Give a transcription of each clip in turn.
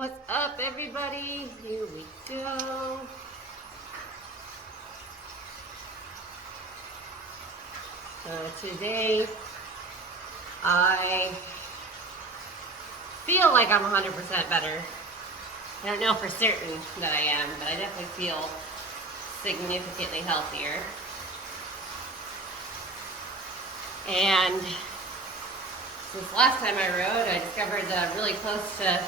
What's up, everybody? Here we go. Today, I feel like I'm 100% better. I don't know for certain that I am, but I definitely feel significantly healthier. And since last time I rode, I discovered that I'm really close to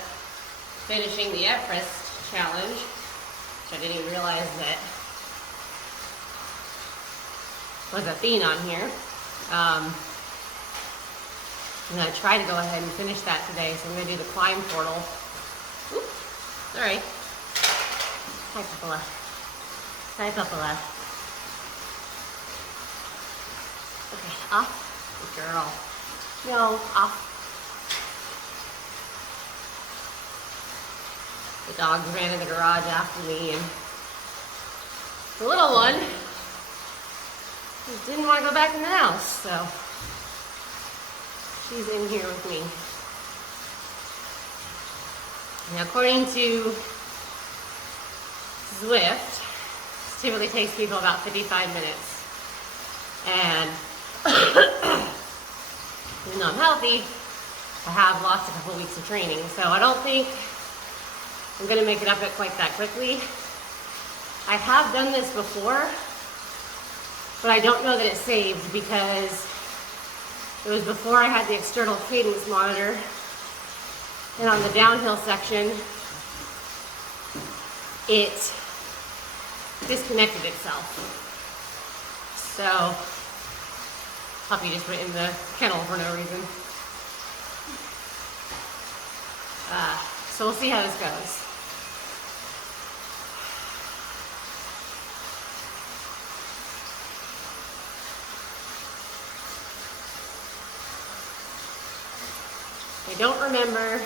finishing the 𝐓𝐸𝐸 challenge, which I didn't even realize that was a thing on here. I'm going to try to go ahead and finish that today, so I'm going to do the climb portal. Oops, sorry. Hi, Papa. Hi, Papa. Okay, off. Good girl. No, off. The dogs ran in the garage after me, and the little one just didn't want to go back in the house, so she's in here with me. Now, according to Zwift, this typically takes people about 55 minutes. And even though I'm healthy, I have lost a couple weeks of training, so I don't think I'm gonna make it up it quite that quickly. I have done this before, but I don't know that it saved because it was before I had the external cadence monitor, and on the downhill section, it disconnected itself. So, puppy just went in the kennel for no reason. So we'll see how this goes. I don't remember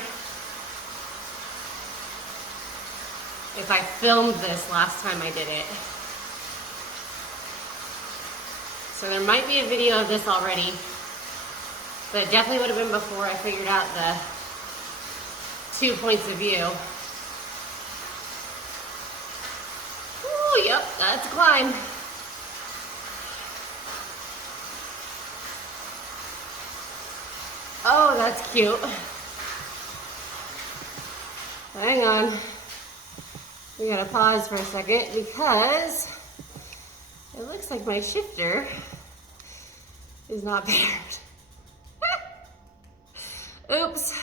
if I filmed this last time I did it. So there might be a video of this already, but it definitely would have been before I figured out the 2 points of view. Ooh, yep, that's a climb. Oh, that's cute. Hang on. We gotta pause for a second because it looks like my shifter is not paired. Oops.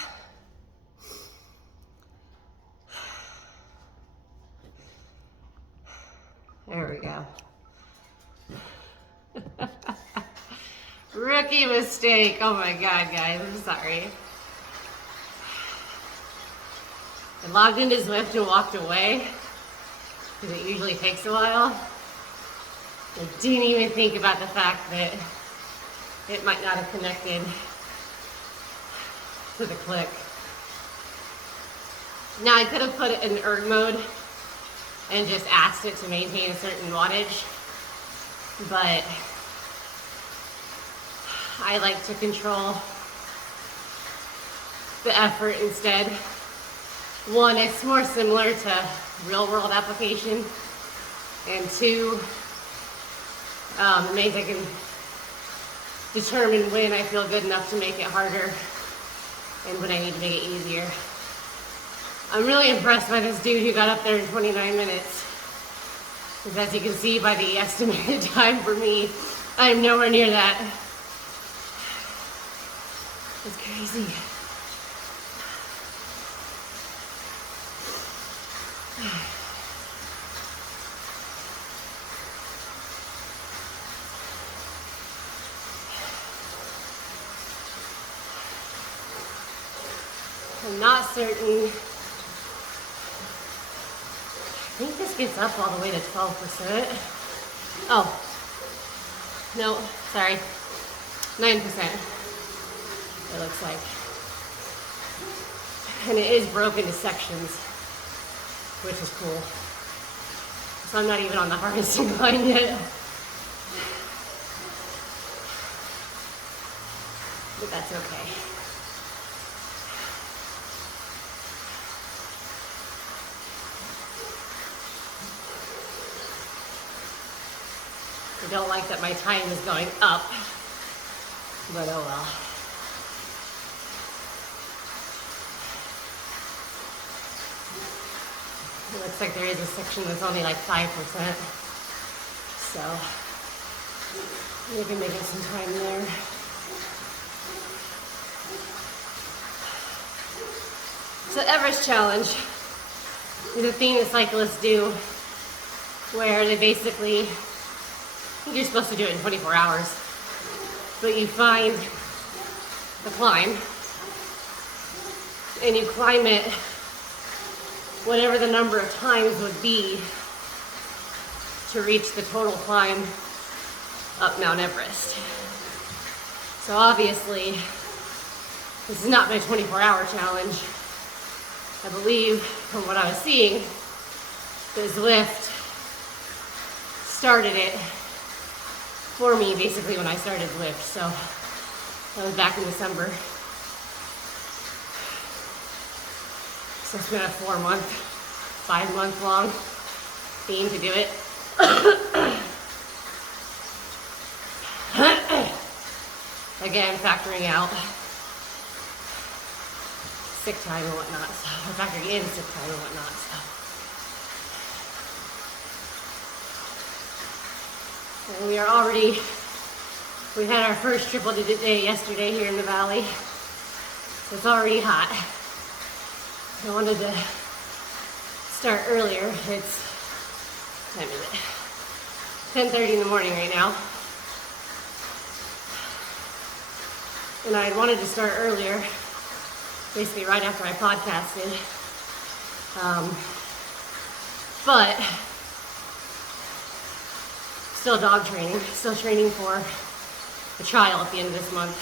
There we go. Rookie mistake. Oh my God, guys, I'm sorry. I logged into Zwift and walked away because it usually takes a while. I didn't even think about the fact that it might not have connected to the click. Now I could have put it in erg mode and just asked it to maintain a certain wattage, but I like to control the effort instead. One, it's more similar to real world application, and two, it means I can determine when I feel good enough to make it harder and when I need to make it easier. I'm really impressed by this dude who got up there in 29 minutes. Because as you can see by the estimated time for me, I am nowhere near that. It's crazy. I'm not certain. I think this gets up all the way to 12%. Oh, no, sorry, 9%, it looks like. And it is broken to sections, which is cool. So I'm not even on the hardest incline yet. But that's okay. I don't like that my time is going up, but oh well. It looks like there is a section that's only like 5%, so maybe making some time there. So Everest Challenge is a thing that cyclists do where they basically, you're supposed to do it in 24 hours, but you find the climb and you climb it whatever the number of times would be to reach the total climb up Mount Everest. So obviously, this is not my 24-hour challenge. I believe, from what I was seeing, that Zwift started it for me basically when I started Zwift. So that was back in December. So it's been a 4-month, 5-month long theme to do it. Again, factoring out sick time and whatnot, so, or factoring in sick time and whatnot, so. And we are already, we had our first triple-digit day yesterday here in the valley, so it's already hot. I wanted to start earlier. It's, what time is it? 10:30 in the morning right now. And I had wanted to start earlier, basically right after I podcasted. But still dog training, still training for a trial at the end of this month.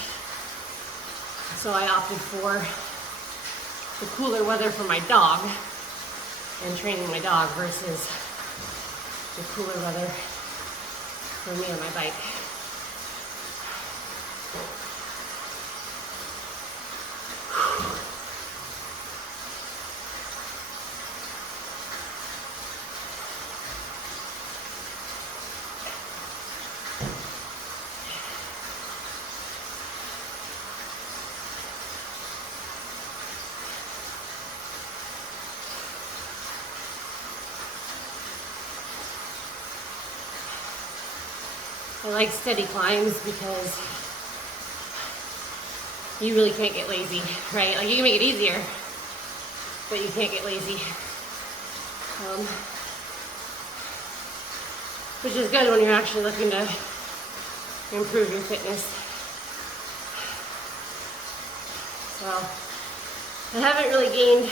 So I opted for the cooler weather for my dog and training my dog versus the cooler weather for me on my bike. I like steady climbs because you really can't get lazy, right? Like you can make it easier, but you can't get lazy. Which is good when you're actually looking to improve your fitness. So I haven't really gained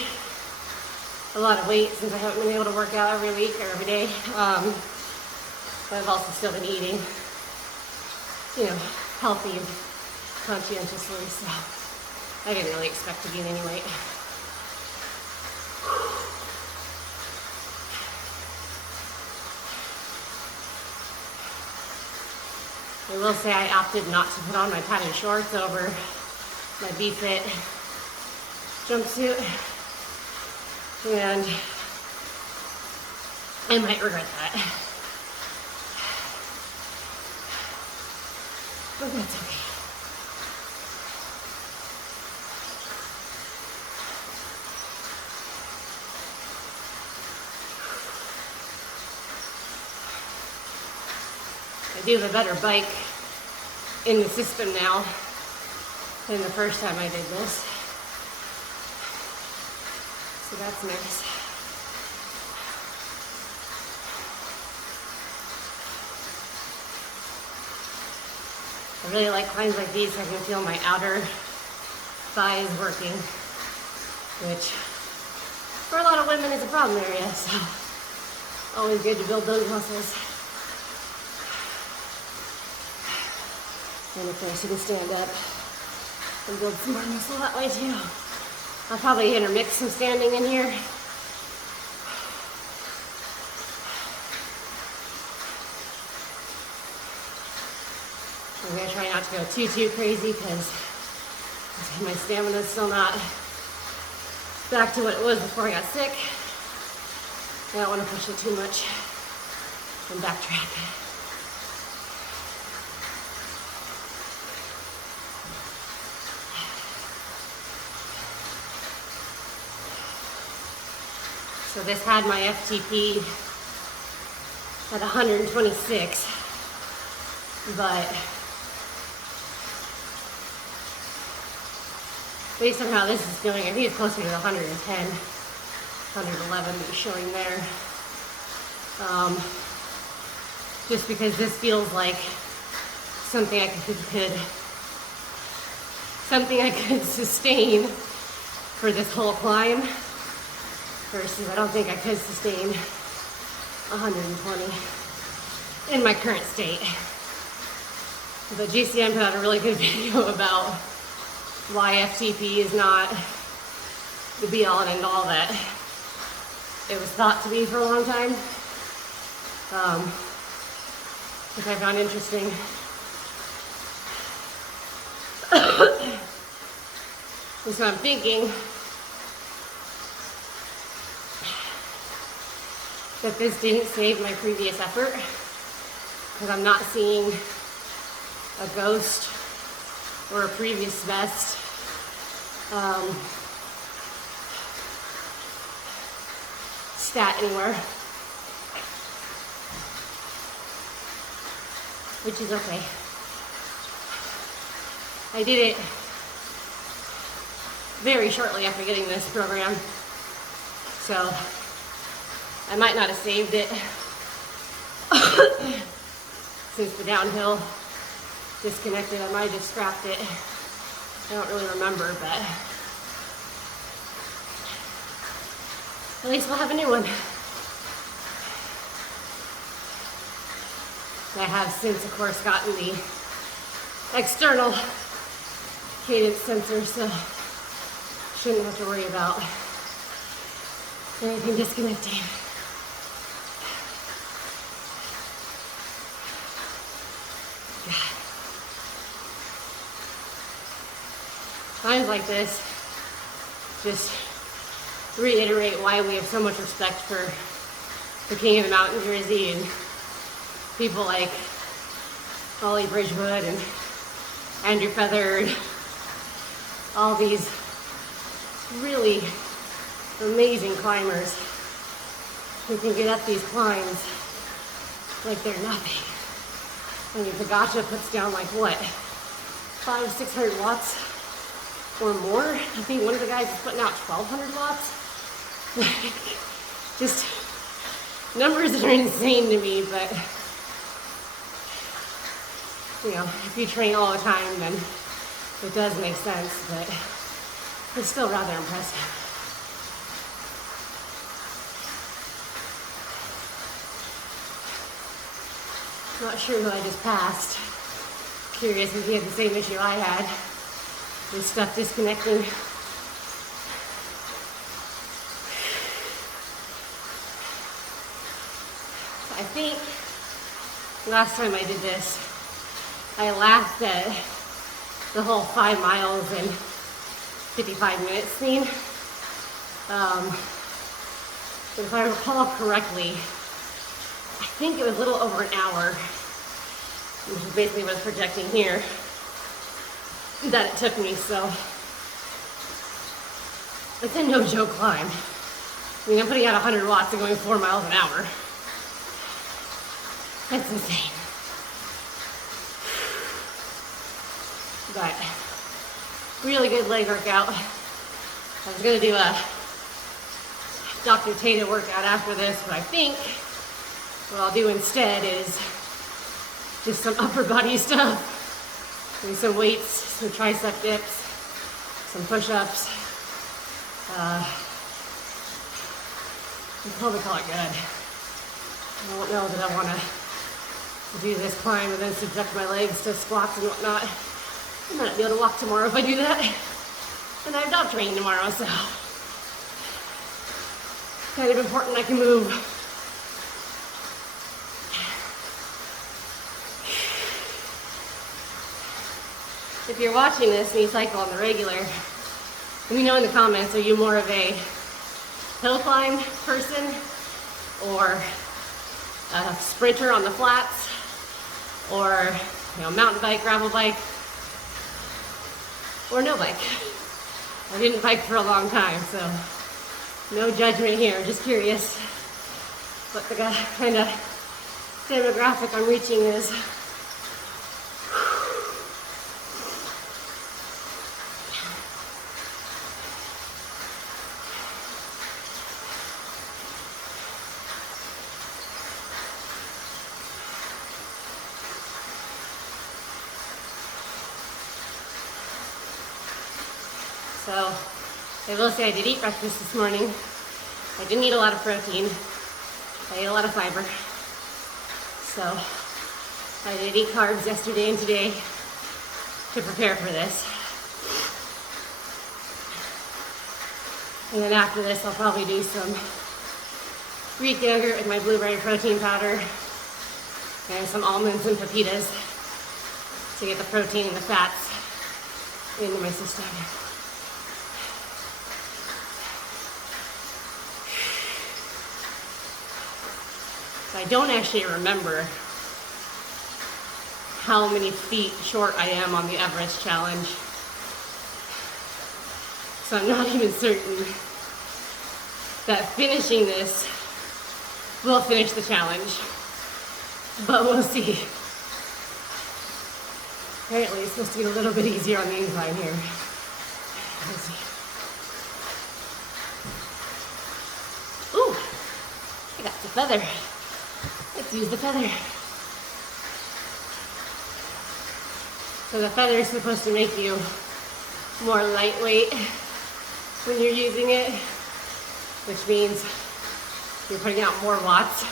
a lot of weight since I haven't been able to work out every week or every day. But I've also still been eating, you know, healthy and conscientiously, so I didn't really expect to gain any weight. I will say I opted not to put on my padded shorts over my BFit jumpsuit, and I might regret that. But that's okay. I do have a better bike in the system now than the first time I did this. So that's nice. I really like climbs like these so I can feel my outer thighs working, which for a lot of women is a problem area, so always good to build those muscles. And of course you can stand up and build some more muscle that way too. I'll probably intermix some standing in here. I'm gonna try not to go too crazy because my stamina's still not back to what it was before I got sick. I don't want to push it too much and backtrack. So this had my FTP at 126, but based on how this is doing, I think it's closer to 110, 111 that it's showing there. Just because this feels like something I could sustain for this whole climb, versus I don't think I could sustain 120 in my current state. But GCM put out a really good video about why FTP is not the be all and end all that it was thought to be for a long time, which I found interesting. So I'm thinking that this didn't save my previous effort, because I'm not seeing a ghost or a previous best stat anywhere, which is okay. I did it very shortly after getting this program, so I might not have saved it since the downhill disconnected. I might have just scrapped it. I don't really remember, but at least we'll have a new one. I have since, of course, gotten the external cadence sensor, so shouldn't have to worry about anything disconnecting. Times like this just reiterate why we have so much respect for the king of the mountain, Jersey, and people like Ollie Bridgewood and Andrew Feather, and all these really amazing climbers who can get up these climbs like they're nothing. I mean, 𝐓𝐸𝐾𝐒 puts down like what, 500 to 600 watts or more? I think one of the guys is putting out 1,200 watts. Just numbers that are insane to me, but you know, if you train all the time, then it does make sense, but it's still rather impressive. Not sure who I just passed. Curious if he had the same issue I had with stuff disconnecting. I think last time I did this, I laughed at the whole 5 miles in 55 minutes thing. But if I recall correctly, I think it was a little over an hour, which is basically what it's projecting here, that it took me, so it's a no-joke climb. I mean, I'm putting out 100 watts and going 4 miles an hour. That's insane. But really good leg workout. I was gonna do a Dr. Tata workout after this, but I think what I'll do instead is just some upper body stuff, maybe some weights, some tricep dips, some push-ups. I'll probably call it good. I don't know that I want to do this climb and then subject my legs to squats and whatnot. I might not be able to walk tomorrow if I do that. And I have dog training tomorrow, so kind of important I can move. If you're watching this and you cycle on the regular, let me know in the comments, are you more of a hill climb person or a sprinter on the flats, or mountain bike, gravel bike, or no bike? I didn't bike for a long time, so No judgment here, just curious what the kind of demographic I'm reaching is. So I will say I did eat breakfast this morning. I didn't eat a lot of protein. I ate a lot of fiber. So I did eat carbs yesterday and today to prepare for this. And then after this, I'll probably do some Greek yogurt with my blueberry protein powder and some almonds and pepitas to get the protein and the fats into my system. I don't actually remember how many feet short I am on the Everest challenge. So I'm not even certain that finishing this will finish the challenge, but we'll see. Apparently it's supposed to get a little bit easier on the incline here. We'll see. Ooh, I got the feather. Let's use the feather. So the feather is supposed to make you more lightweight when you're using it, which means you're putting out more watts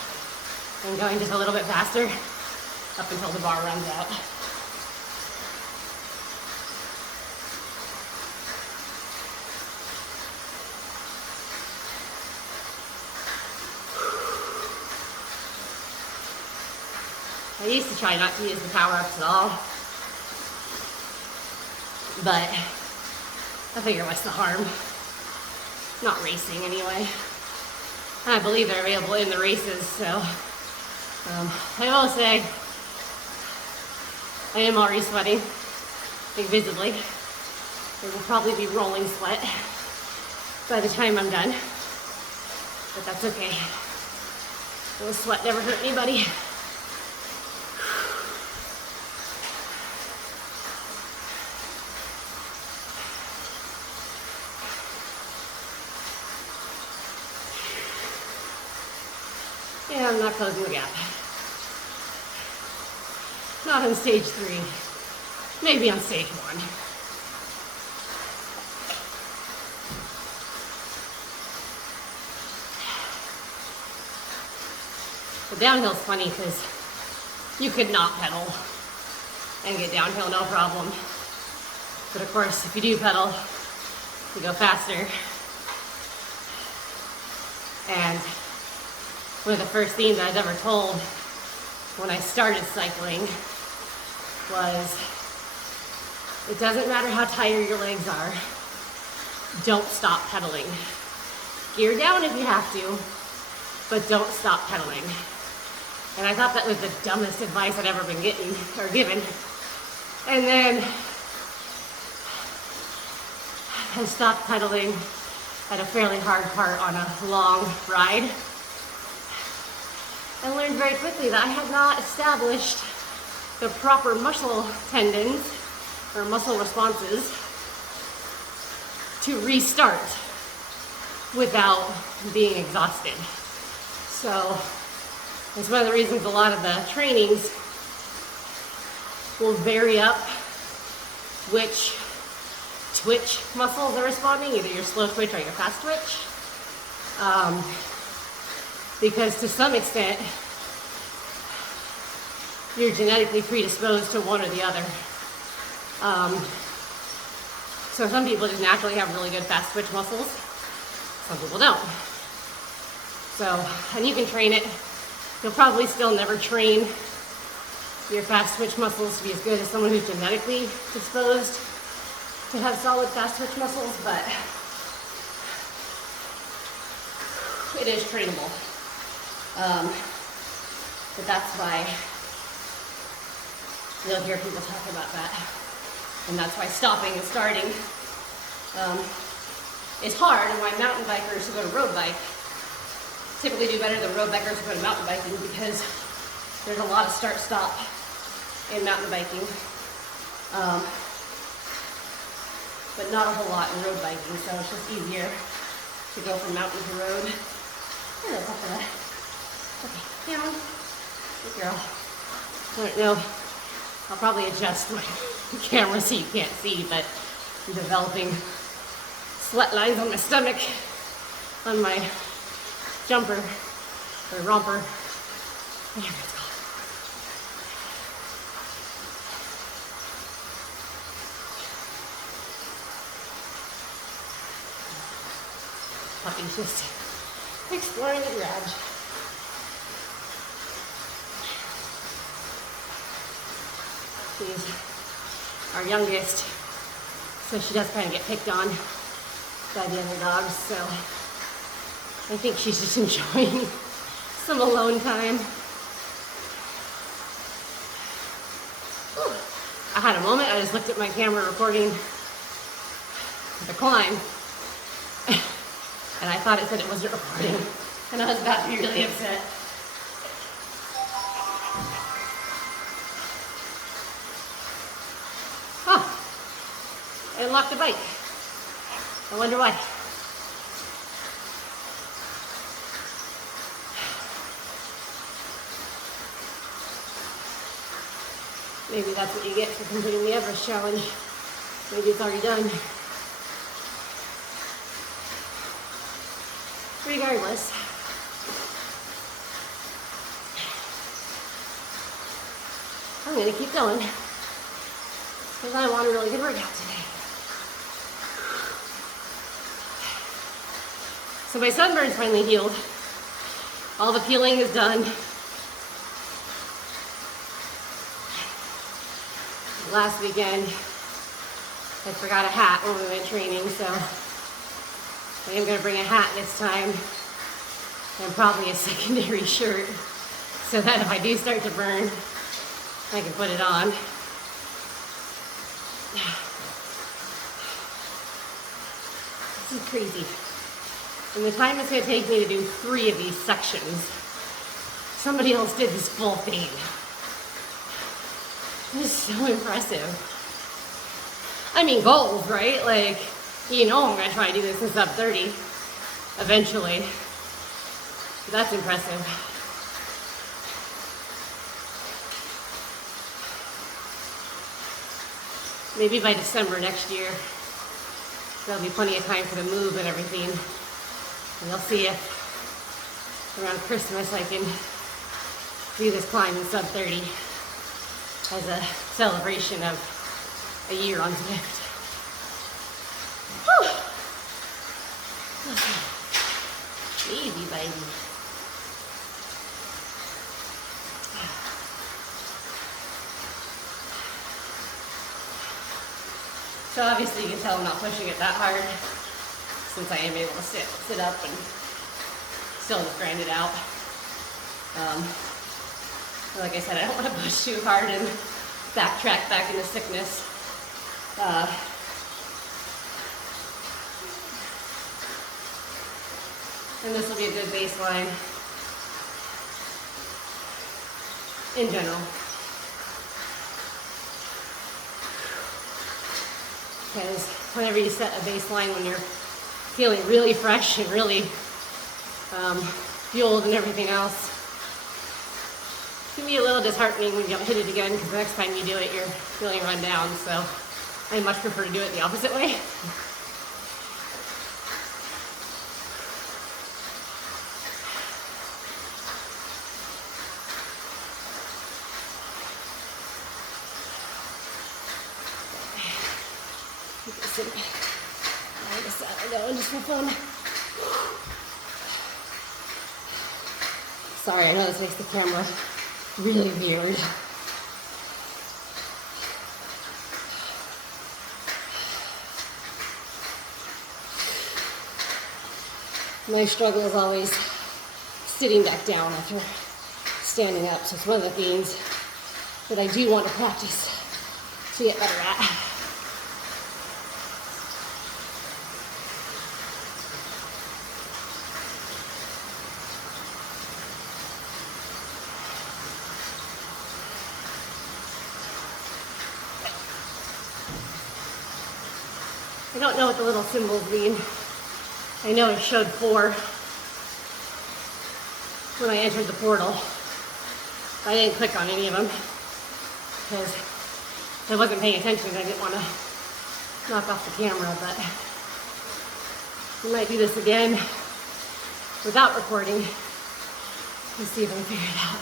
and going just a little bit faster up until the bar runs out. I used to try not to use the power-ups at all, but I figure what's the harm? Not racing anyway. I believe they're available in the races, so I will say I am already sweating, like visibly. It will probably be rolling sweat by the time I'm done, but that's okay. A little sweat never hurt anybody. And I'm not closing the gap. Not on stage 3, maybe on stage 1. The downhill's funny because you could not pedal and get downhill no problem. But of course, if you do pedal, you go faster. And one of the first things I was ever told when I started cycling was, it doesn't matter how tired your legs are, don't stop pedaling. Gear down if you have to, but don't stop pedaling. And I thought that was the dumbest advice I'd ever been given. And then I stopped pedaling at a fairly hard part on a long ride. I learned very quickly that I had not established the proper muscle tendons or muscle responses to restart without being exhausted. So it's one of the reasons a lot of the trainings will vary up which twitch muscles are responding, either your slow twitch or your fast twitch. Because to some extent, you're genetically predisposed to one or the other. So some people just naturally have really good fast twitch muscles. Some people don't. So, and you can train it. You'll probably still never train your fast twitch muscles to be as good as someone who's genetically disposed to have solid fast twitch muscles, but it is trainable. But that's why you'll hear people talk about that. And that's why stopping and starting is hard and why mountain bikers who go to road bike typically do better than road bikers who go to mountain biking, because there's a lot of start-stop in mountain biking, but not a whole lot in road biking, so it's just easier to go from mountain to road. Okay, down. Good girl. I don't know. I'll probably adjust my camera so you can't see, but I'm developing sweat lines on my stomach, on my jumper, or romper. There it's gone. Puppy's just exploring the garage. She's our youngest, so she does kind of get picked on by the other dogs, so I think she's just enjoying some alone time. Whew. I had a moment, I just looked at my camera recording the climb, and I thought it said it wasn't recording, and I was about to be really upset. I unlocked the bike. I wonder why. Maybe that's what you get for completing the Everest challenge. Maybe it's already done. Regardless, I'm gonna keep going because I want a really good workout today. So my sunburn's finally healed. All the peeling is done. Last weekend, I forgot a hat when we went training, so I am gonna bring a hat this time, and probably a secondary shirt, so that if I do start to burn, I can put it on. This is crazy. And the time it's gonna take me to do 3 of these sections, somebody else did this full thing. This is so impressive. I mean, goals, right? Like, you know I'm gonna try to do this in sub 30 eventually. But that's impressive. Maybe by December next year, there'll be plenty of time for the move and everything. And you'll see if around Christmas I can do this climb in sub 30 as a celebration of a year on Zwift. Whew. Easy, baby. So obviously you can tell I'm not pushing it that hard, since I am able to sit up and still just grind it out. Like I said, I don't want to push too hard and backtrack back into sickness. And this will be a good baseline in general. Because whenever you set a baseline when you're feeling really fresh and really fueled and everything else, it can be a little disheartening when you don't hit it again, because the next time you do it, you're feeling run down. So I much prefer to do it the opposite way. I just going just for fun. Sorry, I know this makes the camera really weird. My struggle is always sitting back down after standing up, so it's one of the things that I do want to practice to get better at. I don't know what the little symbols mean. I know it showed 4 when I entered the portal. I didn't click on any of them because I wasn't paying attention. I didn't want to knock off the camera, but we might do this again without recording. Let's see if I can figure it out.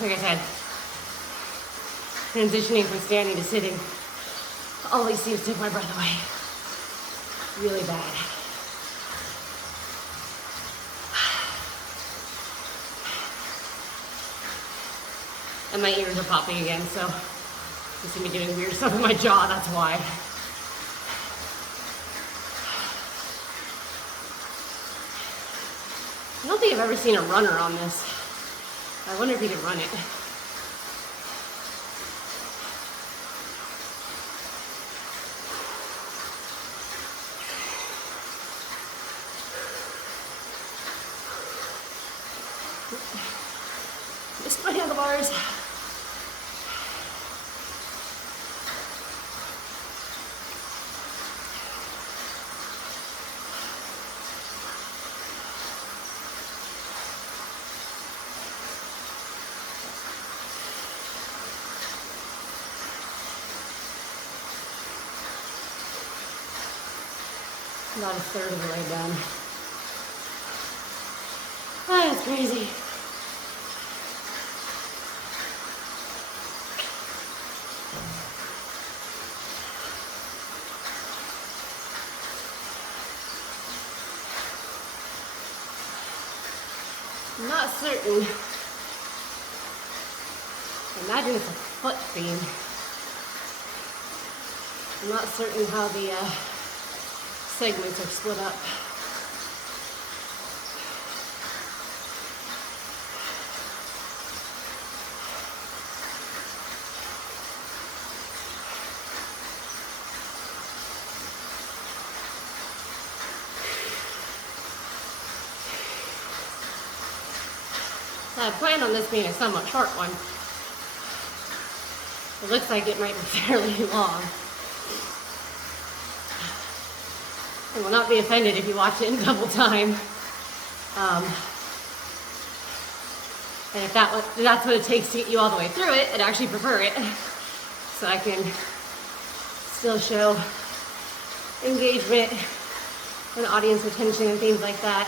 Like I said, transitioning from standing to sitting always seems to take my breath away. Really bad. And my ears are popping again, so you see me doing weird stuff with my jaw, that's why. I don't think I've ever seen a runner on this. I wonder if he can run it. Missed my handlebars. About a third of the way done. Oh, that's crazy. I'm not certain. I imagine it's a foot thing. I'm not certain how the segments are split up. I plan on this being a somewhat short one. It looks like it might be fairly long. I will not be offended if you watch it in double time. And if that's what it takes to get you all the way through it, I'd actually prefer it. So I can still show engagement and audience retention and things like that.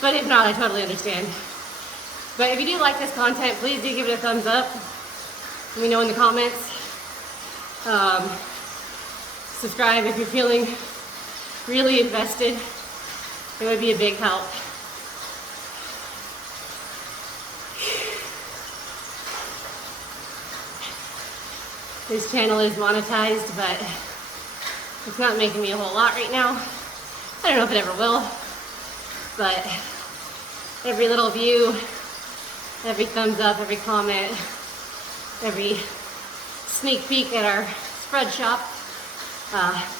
But if not, I totally understand. But if you do like this content, please do give it a thumbs up. Let me know in the comments. Subscribe if you're feeling really invested. It would be a big help. This channel is monetized, but it's not making me a whole lot right now. I don't know if it ever will, but every little view, every thumbs up, every comment, every sneak peek at our spread shop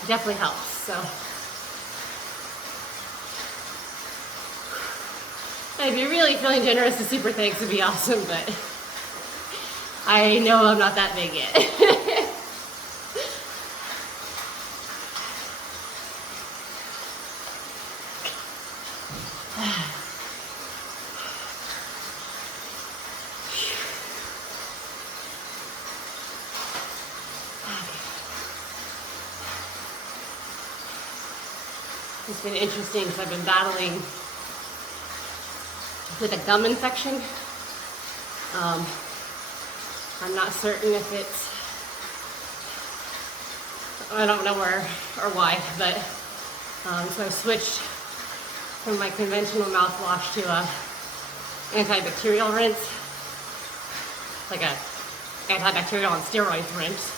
definitely helps. So, and if you're really feeling generous, a super thanks would be awesome, but I know I'm not that big yet. It's been interesting because I've been battling with a gum infection. I'm not certain if it's, I don't know where or why, but so I switched from my conventional mouthwash to a antibacterial rinse, like a antibacterial on steroids rinse,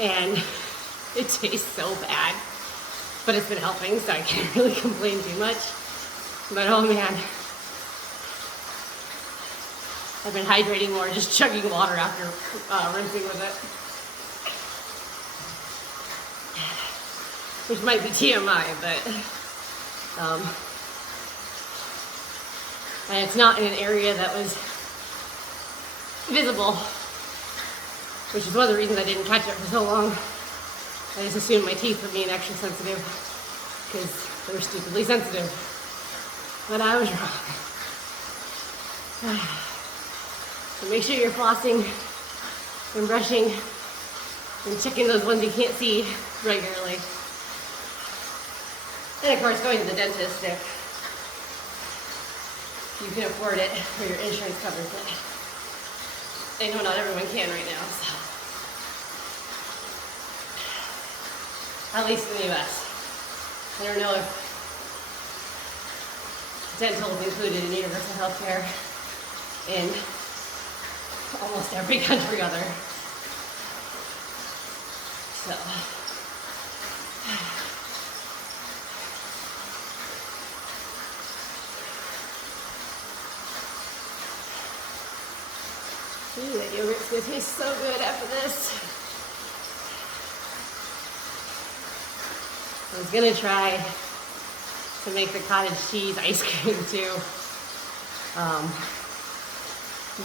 and it tastes so bad. But it's been helping, so I can't really complain too much. But oh man, I've been hydrating more, just chugging water after rinsing with it. Which might be TMI, but and it's not in an area that was visible, which is one of the reasons I didn't catch it for so long. I just assumed my teeth were being extra sensitive because they're stupidly sensitive, but I was wrong. So make sure you're flossing and brushing and checking those ones you can't see regularly. And of course, going to the dentist if you can afford it or your insurance covers it. I know not everyone can right now, so. At least in the US. I don't know if dental is included in universal health care in almost every country other. So. Ooh, that yogurt's gonna taste so good after this. I was gonna try to make the cottage cheese ice cream too,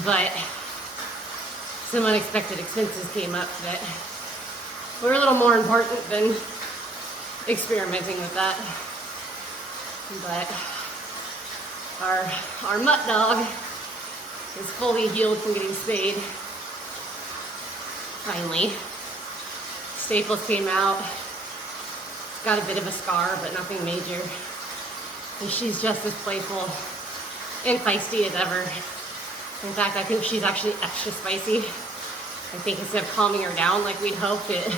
but some unexpected expenses came up that were a little more important than experimenting with that. But our mutt dog is fully healed from getting spayed. Finally. Staples came out. It's got a bit of a scar, but nothing major. And she's just as playful and feisty as ever. In fact, I think she's actually extra spicy. I think instead of calming her down like we'd hoped, it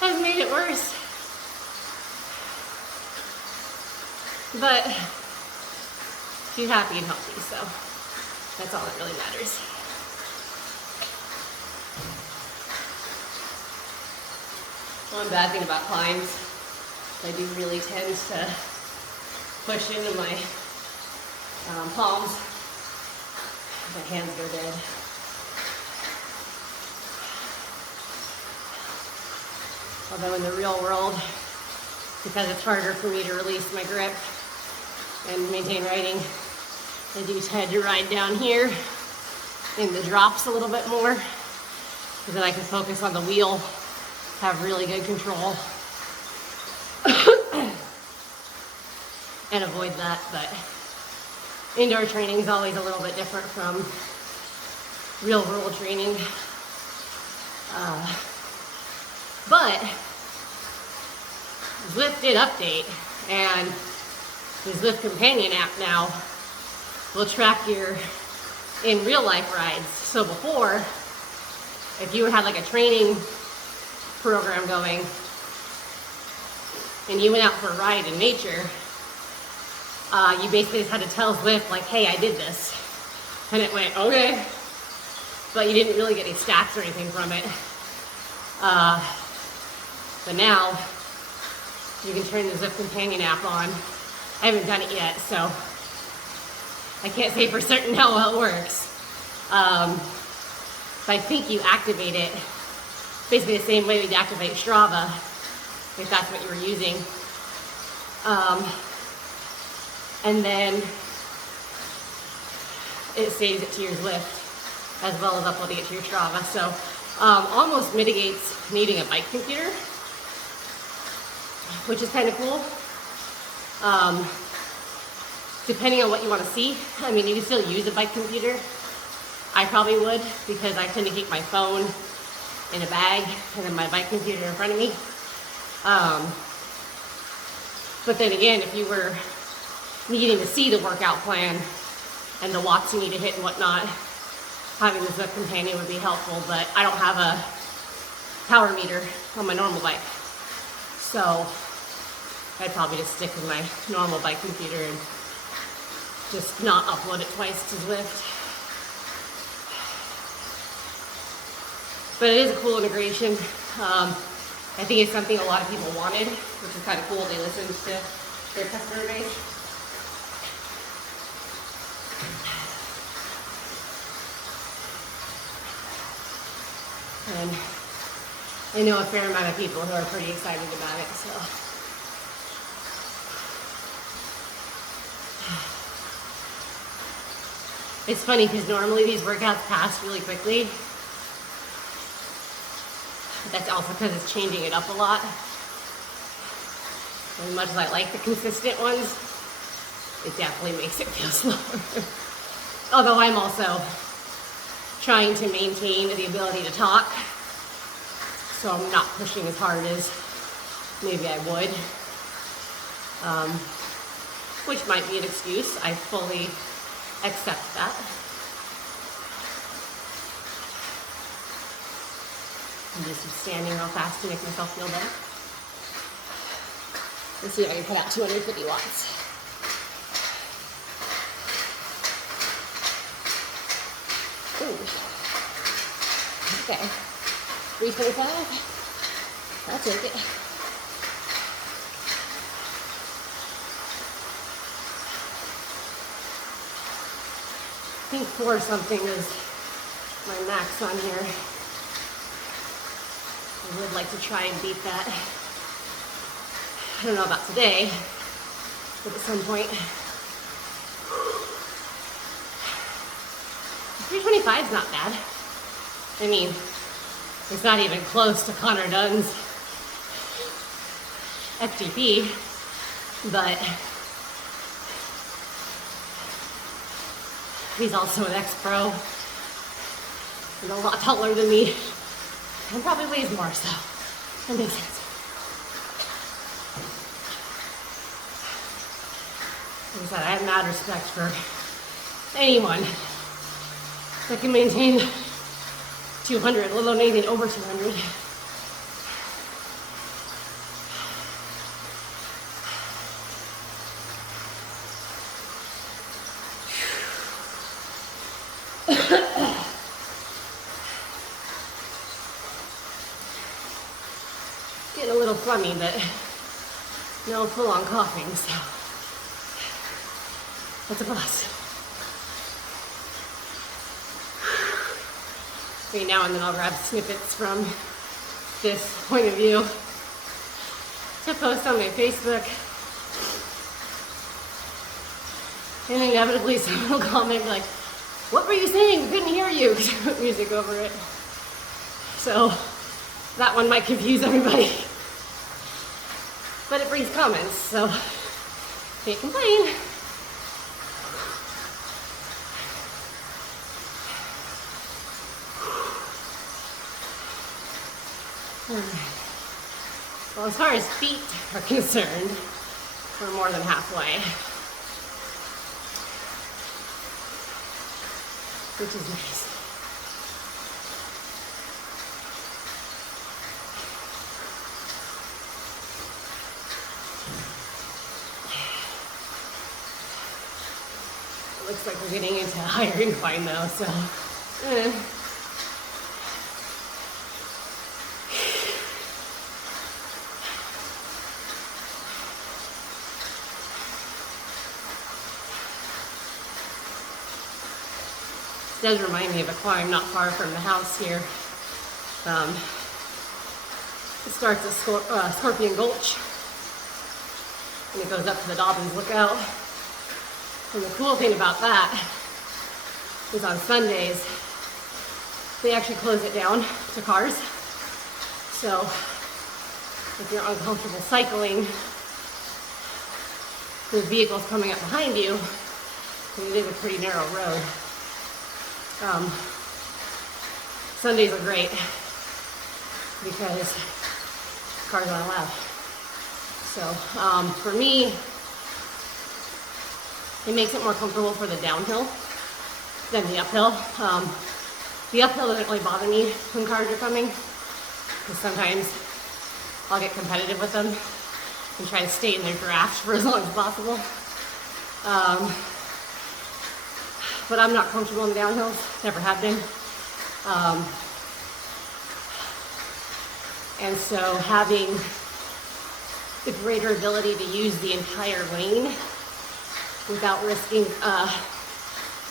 has made it worse. But she's happy and healthy, so that's all that really matters. One bad thing about climbs, I do really tend to push into my palms. My hands go dead. Although in the real world, because it's harder for me to release my grip and maintain riding, I do tend to ride down here in the drops a little bit more, because then I can focus on the wheel, have really good control, and avoid that. But indoor training is always a little bit different from real world training. But Zwift did update, and the Zwift companion app now will track your in real life rides. So before, if you had like a training program going and you went out for a ride in nature, you basically just had to tell Zwift like, hey, I did this. And it went, okay. But you didn't really get any stats or anything from it. But now, you can turn the Zwift companion app on. I haven't done it yet, so I can't say for certain how well it works. But I think you activate it basically the same way we'd activate Strava, if that's what you were using. And then it saves it to your Zwift, as well as uploading it to your Strava. So almost mitigates needing a bike computer, which is kind of cool. Depending on what you want to see. I mean, you can still use a bike computer. I probably would, because I tend to keep my phone in a bag and then my bike computer in front of me. But then again, if you were needing to see the workout plan and the watts you need to hit and whatnot, having the Zwift companion would be helpful. But I don't have a power meter on my normal bike, so I'd probably just stick with my normal bike computer and just not upload it twice to Zwift. But it is a cool integration. I think it's something a lot of people wanted, which is kind of cool. They listened to their customer base. And I know a fair amount of people who are pretty excited about it, so. It's funny because normally these workouts pass really quickly. But that's also because it's changing it up a lot. As much as I like the consistent ones, it definitely makes it feel slower. Although I'm also trying to maintain the ability to talk, so I'm not pushing as hard as maybe I would, which might be an excuse. I fully accept that. I'm just standing real fast to make myself feel better. Let's see if I can put out 250 watts. Ooh. Okay. 325. I'll take it. I think 4 something is my max on here. I would like to try and beat that. I don't know about today, but at some point. 325 is not bad. I mean, it's not even close to Connor Dunn's FTP, but he's also an ex-pro and a lot taller than me and probably weighs more, so that makes sense. Like I said, I have mad respect for anyone that can maintain 200, let alone anything over 200. Getting a little phlegmy, but no full-on coughing, so that's a plus. Every now and then I'll grab snippets from this point of view to post on my Facebook. And inevitably someone will comment like, "What were you saying? We couldn't hear you," because I put music over it. So that one might confuse everybody. But it brings comments, so can't complain. Well, as far as feet are concerned, we're more than halfway, which is nice. It looks like we're getting into a higher incline though, so It does remind me of a climb not far from the house here. It starts at Scorpion Gulch, and it goes up to the Dobbins Lookout. And the cool thing about that is on Sundays, they actually close it down to cars. So if you're uncomfortable cycling with vehicles coming up behind you, it is a pretty narrow road. Sundays are great because cars aren't allowed. So for me, it makes it more comfortable for the downhill than the uphill. The uphill doesn't really bother me when cars are coming, because sometimes I'll get competitive with them and try to stay in their draft for as long as possible. But I'm not comfortable in downhills, never have been. And so having the greater ability to use the entire lane without risking a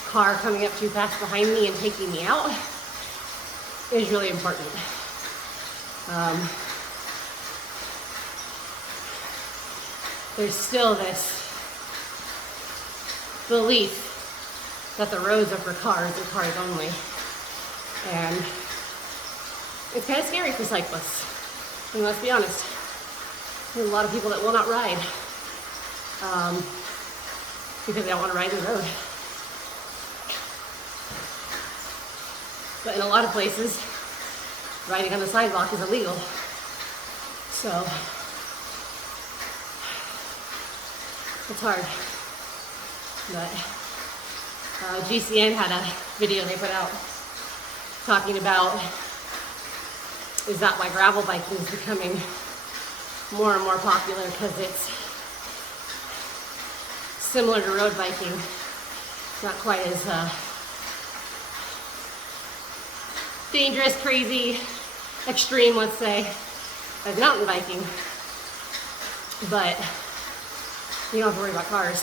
car coming up too fast behind me and taking me out is really important. There's still this belief that the roads are for cars and cars only. And it's kind of scary for cyclists. And let's be honest, there's a lot of people that will not ride because they don't want to ride the road. But in a lot of places, riding on the sidewalk is illegal. So it's hard. But GCN had a video they put out talking about, is that why gravel biking is becoming more and more popular, because it's similar to road biking, not quite as dangerous, crazy, extreme, let's say, as mountain biking, but you don't have to worry about cars.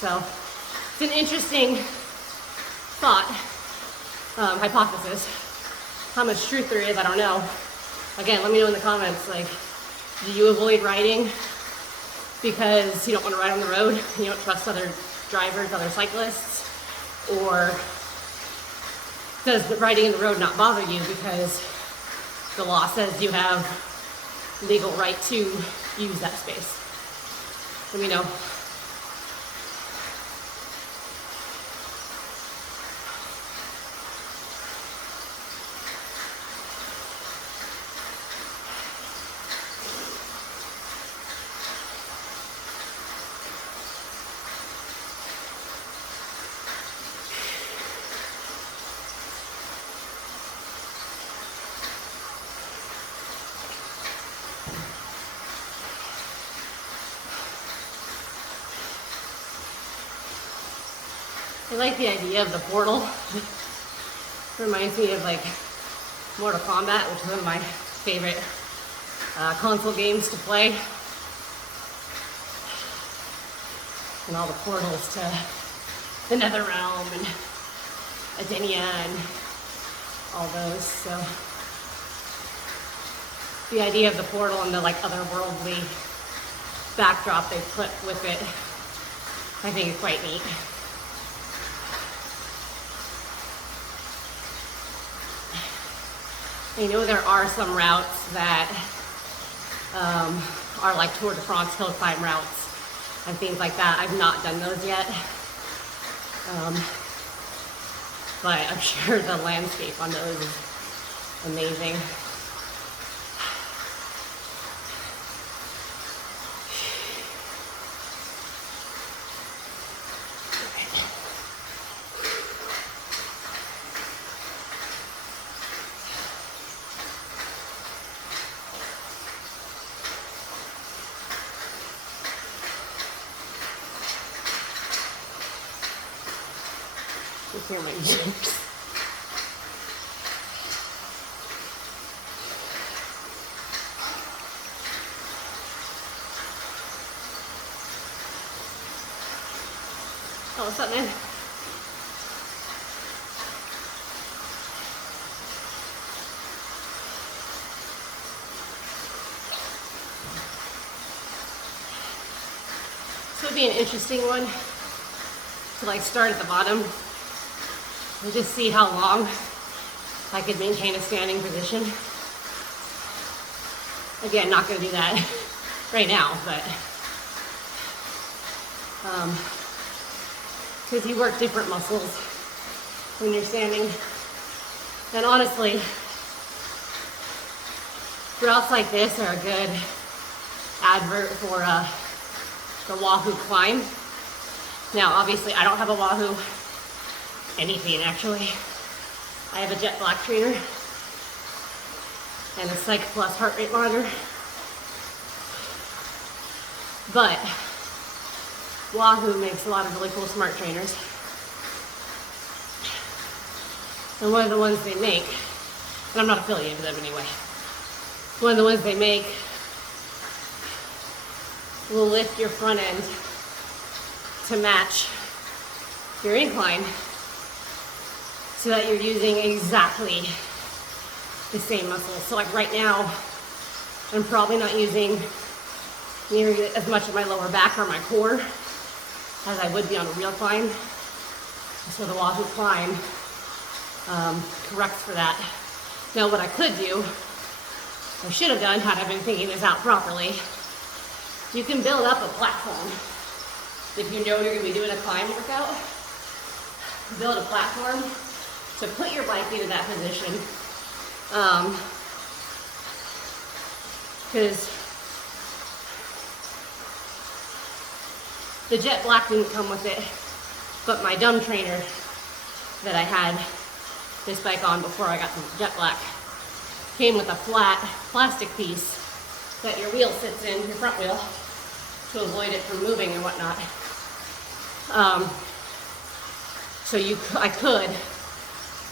So it's an interesting thought, hypothesis. How much truth there is, I don't know. Again, let me know in the comments, like, do you avoid riding because you don't want to ride on the road, you don't trust other drivers, other cyclists, or does riding in the road not bother you because the law says you have legal right to use that space? Let me know. I like the idea of the portal. Reminds me of like Mortal Kombat, which is one of my favorite console games to play. And all the portals to the Nether Realm and Adenia and all those. So the idea of the portal and the like otherworldly backdrop they put with it, I think is quite neat. I know there are some routes that are like Tour de France hill climb routes and things like that. I've not done those yet, but I'm sure the landscape on those is amazing. Hear my jokes. Oh, what's up, man? This would be an interesting one to like start at the bottom and just see how long I could maintain a standing position. Again, not gonna do that right now, but because you work different muscles when you're standing. And honestly, routes like this are a good advert for the Wahoo climb. Now, obviously, I don't have a Wahoo anything actually. I have a Jet Black trainer and a Psych Plus heart rate monitor. But Wahoo makes a lot of really cool smart trainers. And one of the ones they make, and I'm not affiliated with them anyway, one of the ones they make will lift your front end to match your incline, so that you're using exactly the same muscles. So like right now, I'm probably not using nearly as much of my lower back or my core as I would be on a real climb. So the Wahoo climb corrects for that. Now what I could do, I should have done had I been thinking this out properly, you can build up a platform. If you know you're going to be doing a climb workout, build a platform to put your bike into that position. Because the Jet Black didn't come with it, but my dumb trainer that I had this bike on before I got the Jet Black came with a flat plastic piece that your wheel sits in, your front wheel, to avoid it from moving and whatnot. So I could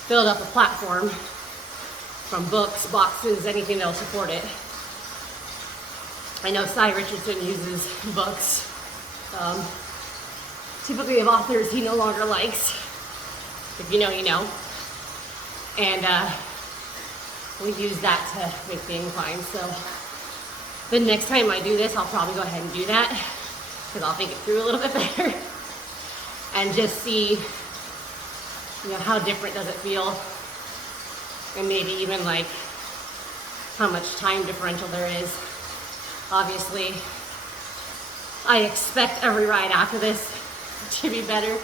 build up a platform from books, boxes, anything that'll support it. I know Cy Richardson uses books, typically of authors he no longer likes. If you know, you know. And we use that to make the incline. So the next time I do this, I'll probably go ahead and do that, because I'll think it through a little bit better and just see, you know, how different does it feel, and maybe even like how much time differential there is. Obviously, I expect every ride after this to be better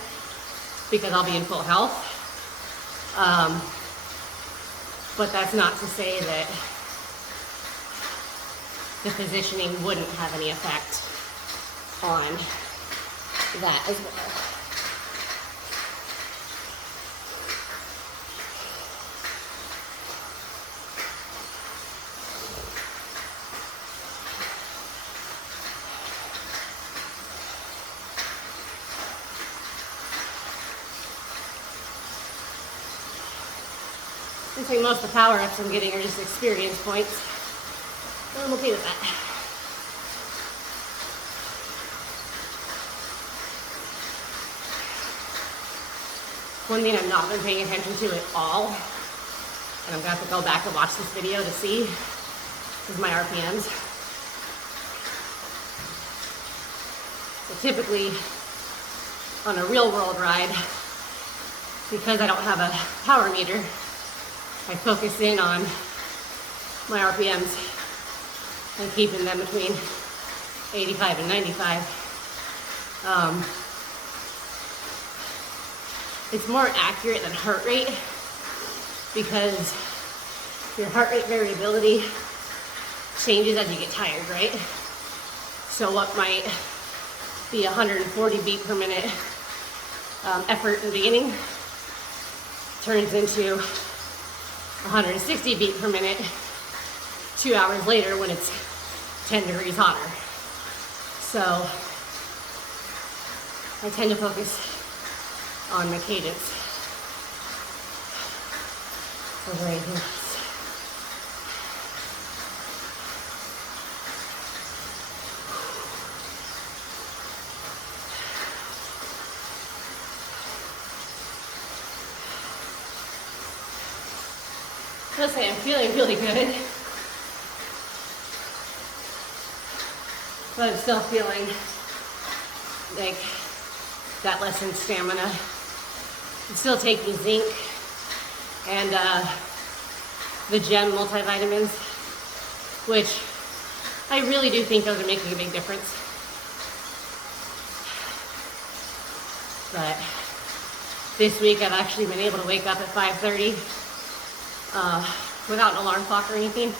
because I'll be in full health. But that's not to say that the positioning wouldn't have any effect on that as well. I think most of the power-ups I'm getting are just experience points. So I'm okay with that. One thing I've not been paying attention to at all, and I'm gonna have to go back and watch this video to see, is my RPMs. So typically, on a real world ride, because I don't have a power meter, I focus in on my RPMs and keeping them between 85 and 95. It's more accurate than heart rate because your heart rate variability changes as you get tired, right? So what might be 140 beat per minute effort in the beginning turns into 160 beat per minute 2 hours later when it's 10 degrees hotter. So I tend to focus on my cadence over anything else. I must say I'm feeling really good, but I'm still feeling like that lessened stamina. I'm still taking zinc and the GEM multivitamins, which I really do think those are making a big difference. But this week I've actually been able to wake up at 5:30 without an alarm clock or anything,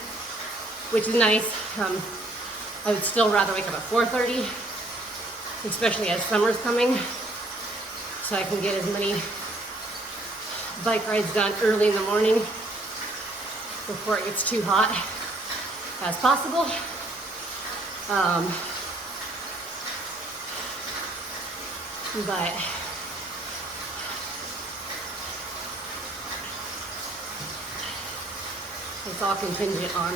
which is nice. I would still rather wake up at 4:30, especially as summer's coming, so I can get as many bike rides done early in the morning before it gets too hot as possible. But it's all contingent on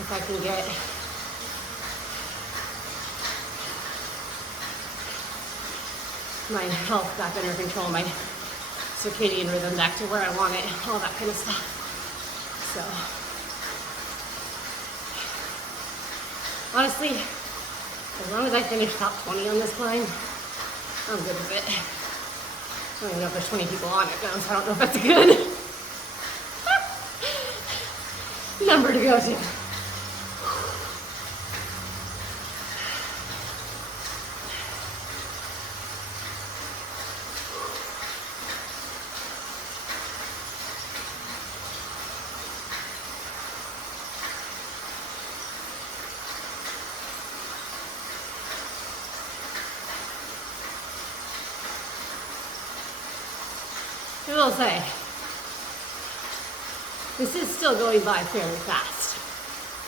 if I can get my health back under control, my circadian rhythm back to where I want it, all that kind of stuff. So honestly, as long as I finish top 20 on this climb, I'm good with it. I don't even know if there's 20 people on it now, so I don't know if that's a good number to go to. I will say, this is still going by fairly fast.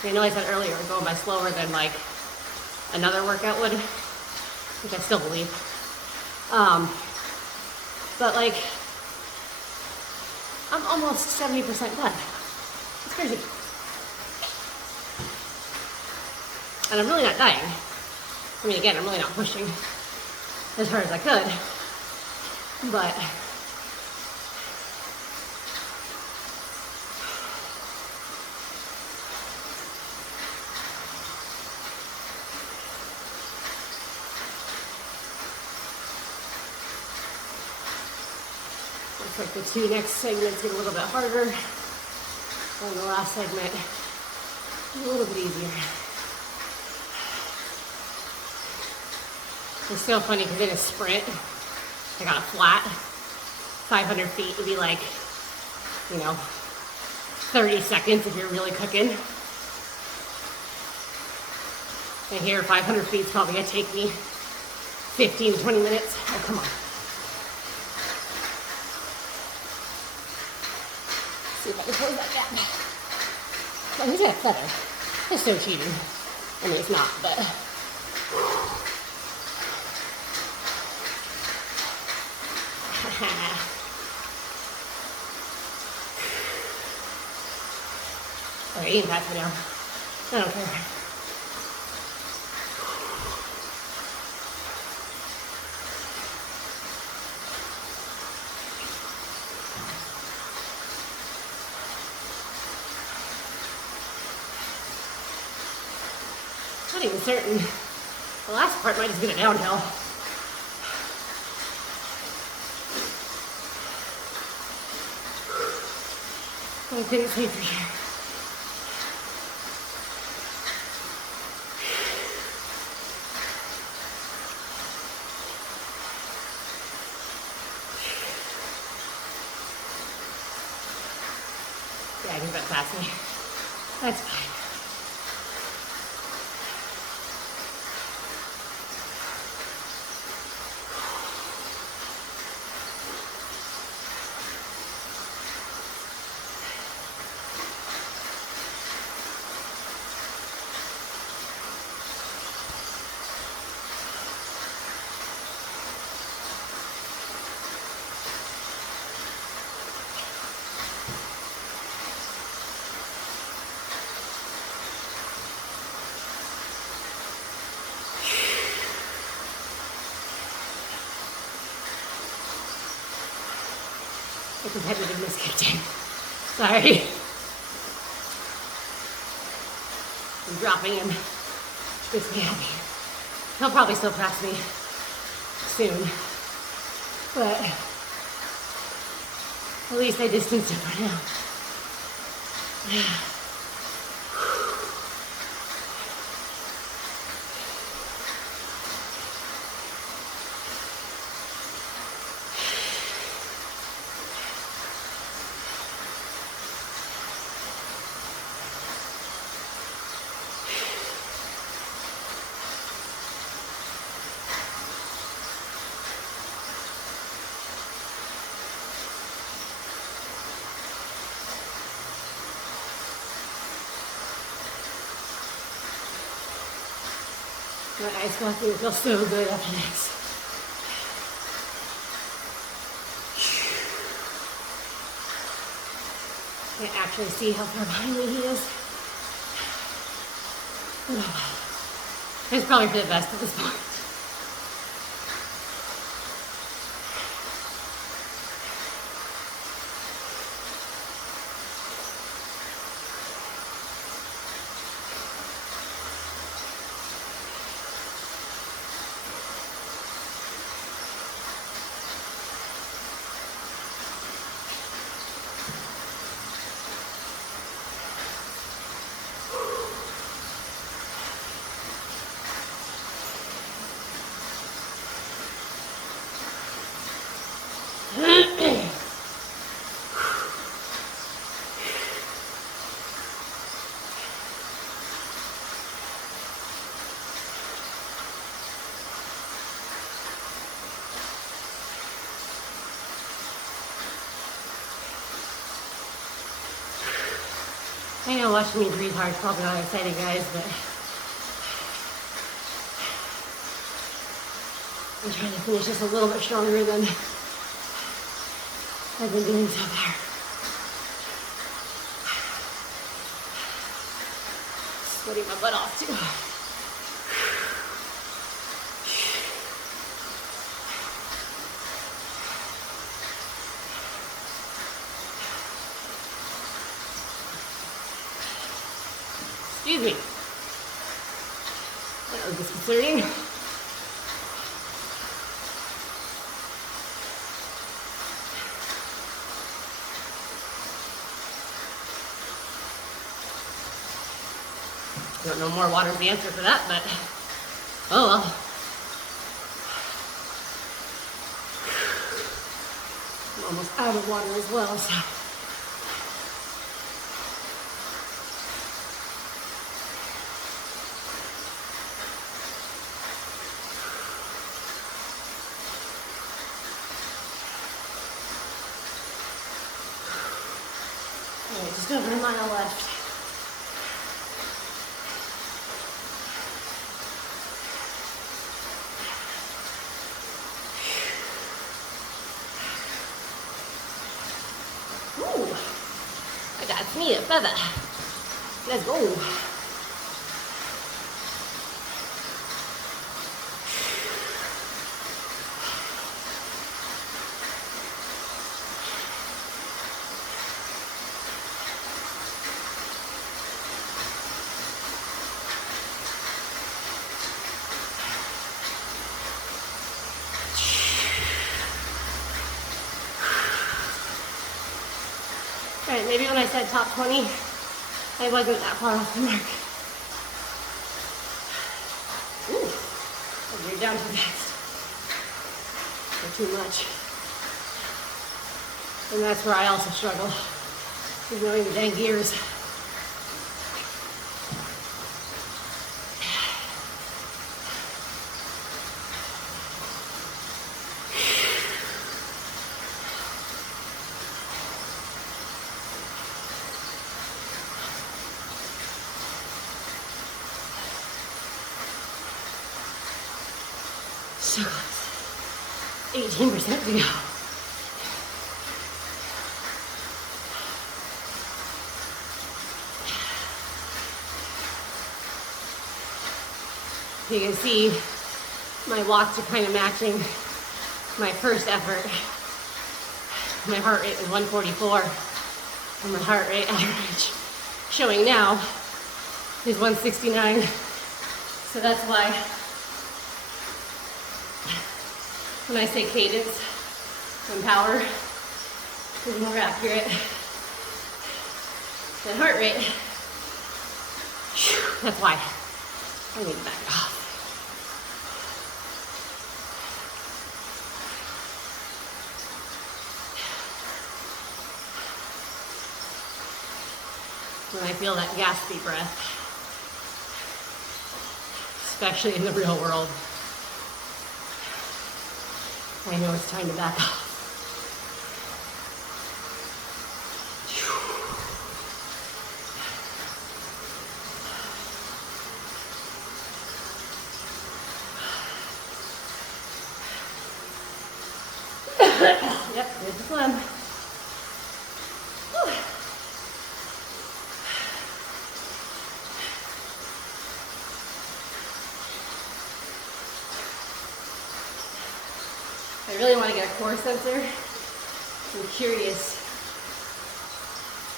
I know I said earlier we're going by slower than like another workout would, which I still believe. But like, I'm almost 70% done. It's crazy. And I'm really not dying. I mean, again, I'm really not pushing as hard as I could, but looks like the two next segments get a little bit harder, and the last segment a little bit easier. It's so funny because in a sprint, I got a flat. 500 feet would be like, you know, 30 seconds if you're really cooking. And here, 500 feet is probably gonna take me 15 to 20 minutes. Oh, come on. See if I can close that gap. Oh, who's that feather? It's so cheating. I mean, it's not, but. Alright, you can pass me now. I don't care. Not even certain. The last part might just be a downhill. I couldn't say for sure. Yeah, I think that's past me. That's fine. The competitiveness kicked in. Sorry. I'm dropping him, which makes me happy. He'll probably still pass me soon, but at least I distanced him for now. My ice coffee feels so good after this. Can't actually see how far behind me he is. It's probably for the best at this point. I know watching me breathe hard is probably not exciting, guys, but I'm trying to finish this a little bit stronger than I've been doing so far. Sweating my butt off too. Excuse me. That was disconcerting. I don't know more water is the answer for that, but oh well. I'm almost out of water as well, so. Alright, just over a mile left. That's me, a feather. Let's go. Alright, maybe when I said top 20, I wasn't that far off the mark. Ooh, I breathe down too fast. Or too much. And that's where I also struggle, is knowing the dang gears. So close. 18% to go. You can see my walks are kind of matching my first effort. My heart rate was 144, and my heart rate average showing now is 169. So that's why when I say cadence and power is more accurate than heart rate, that's why I need to back it off. When I feel that gaspy breath, especially in the real world, I know it's time to back off. Yep, there's the phlegm. I really want to get a core sensor. I'm curious,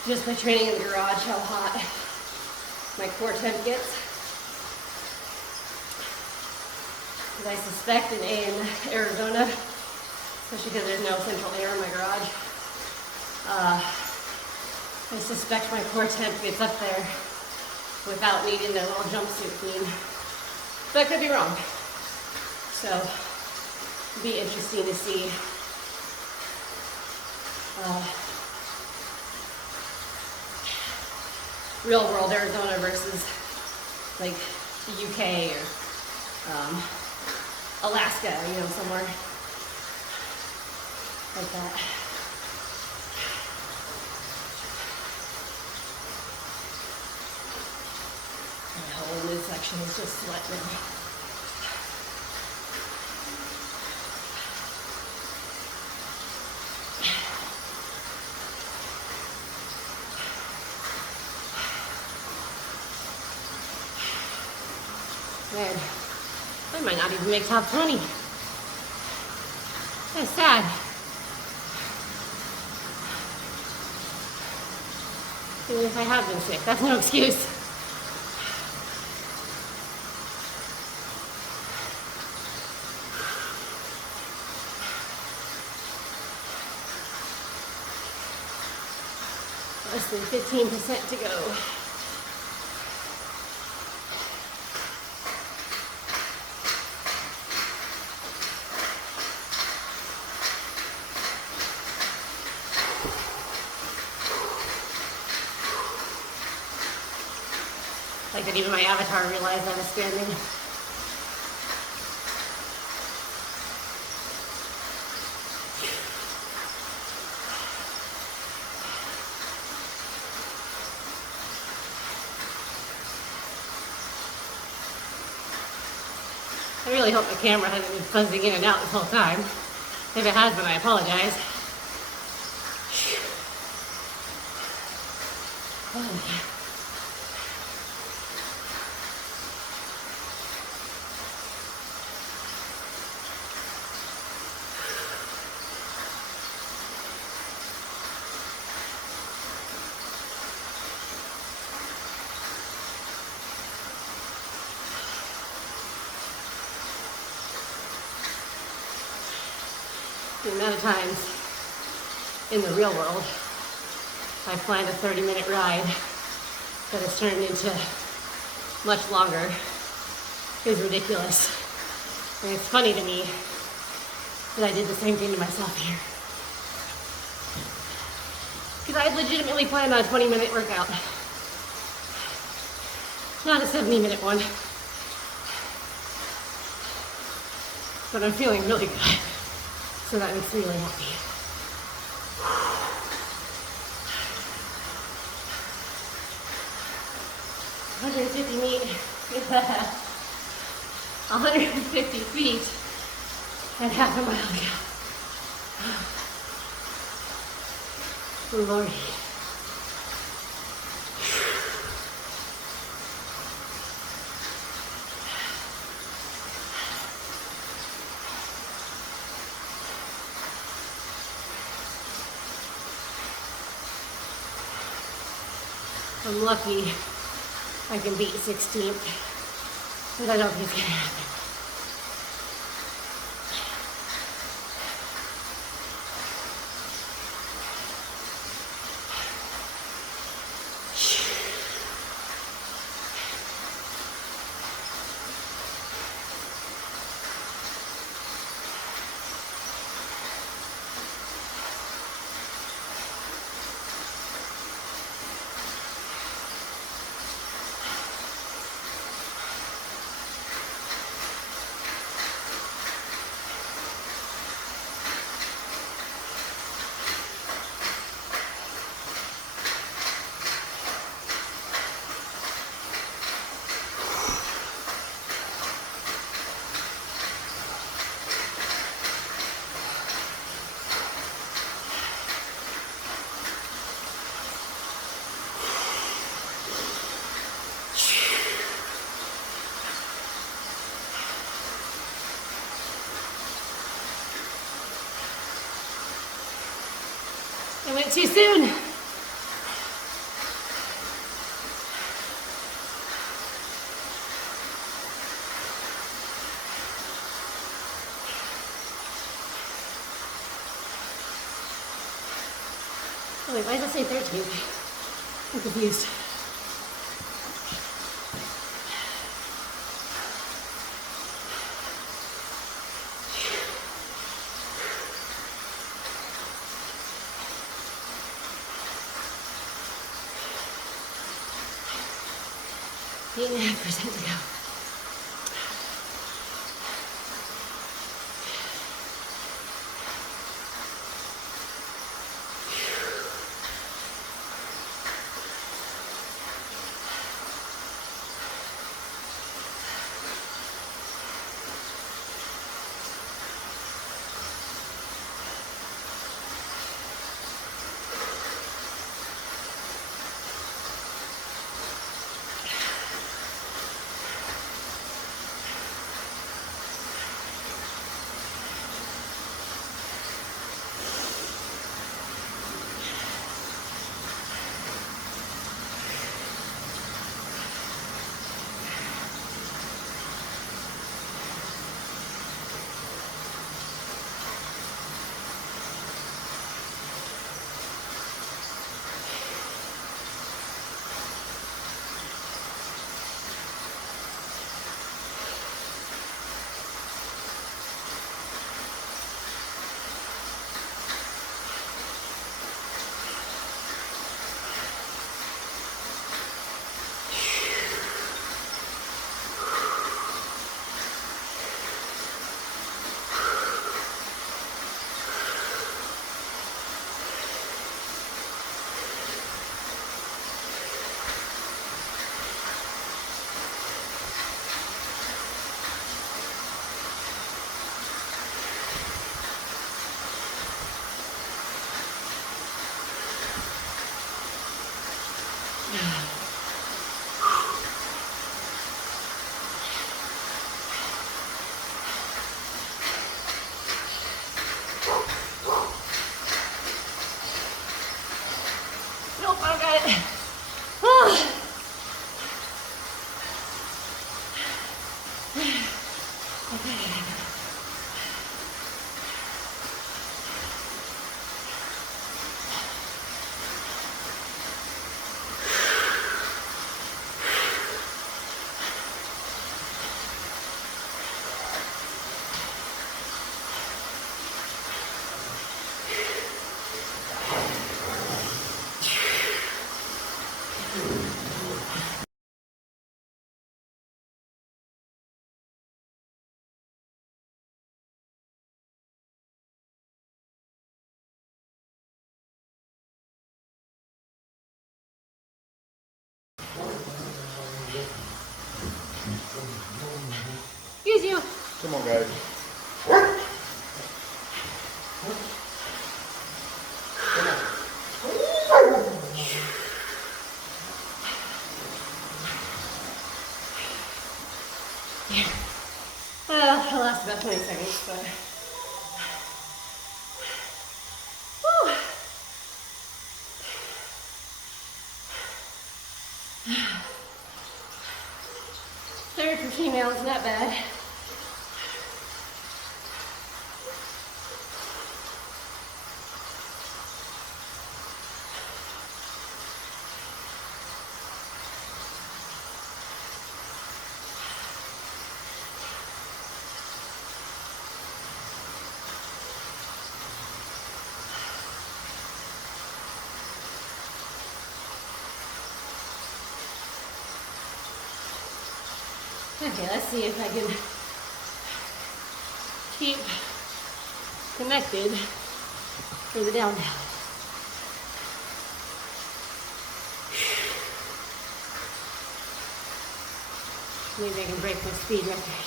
just by training in the garage, how hot my core temp gets. Because I suspect in Arizona, especially because there's no central air in my garage, I suspect my core temp gets up there without needing their little jumpsuit clean. But I could be wrong. So, it'd be interesting to see real world Arizona versus like the UK or Alaska, you know, somewhere like that. midsection is just sweat now. Man, I might not even make top 20. That's sad. Even if I have been sick, that's no excuse. Less than 15% to go. Like that even my avatar realized I was standing. I really hope my camera hasn't been fuzzing in and out this whole time. If it has been, I apologize. Oh, the amount of times in the real world I planned a 30-minute ride that has turned into much longer is ridiculous. And it's funny to me that I did the same thing to myself here. Because I had legitimately planned on a 20-minute workout, not a 70-minute one. But I'm feeling really good. So that makes me really happy. Yeah. 150 feet and half a mile down. Lordy. I'm lucky I can beat 16th, but I don't think it's gonna happen. I went too soon. Oh wait, why does it say 13? I'm confused. Eight and a half percent to go. Come on, guys. It lasts about 20 seconds, but. Whew. Third for females, not bad. Okay, let's see if I can keep connected for the downhill. Maybe I can break my speed record.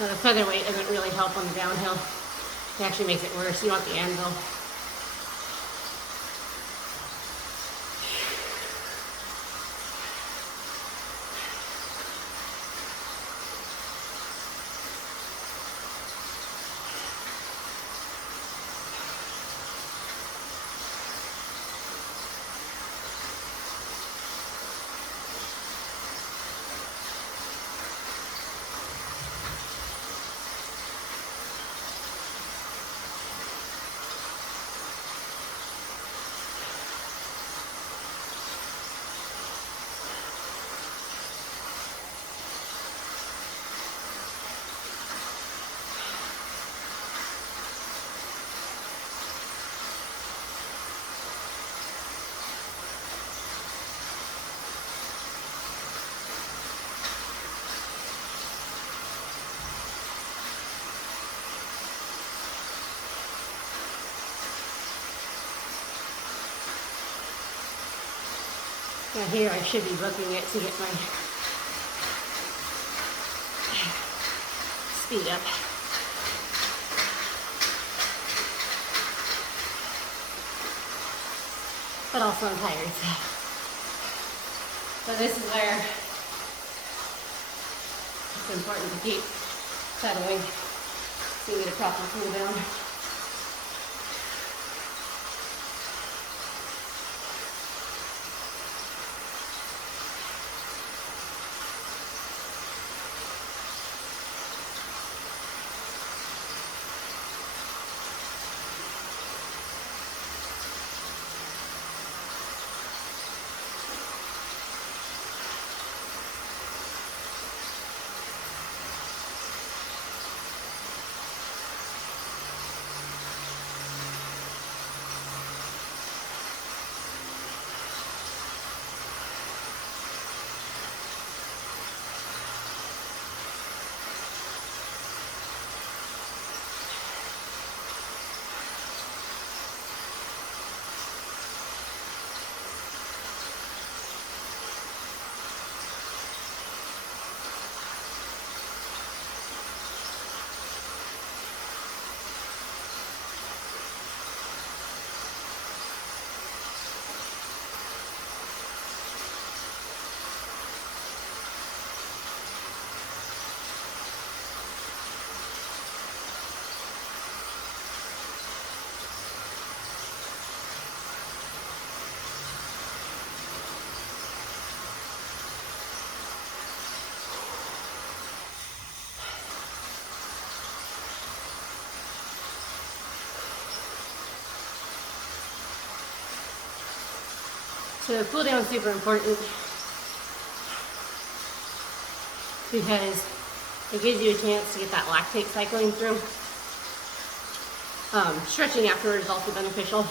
Now the featherweight doesn't really help on the downhill. It actually makes it worse. You want the anvil. Now here I should be booking it to get my speed up. But also I'm tired. So this is where it's important to keep pedaling so you get a proper cool down. So cool down is super important because it gives you a chance to get that lactate cycling through. Stretching afterwards is also beneficial,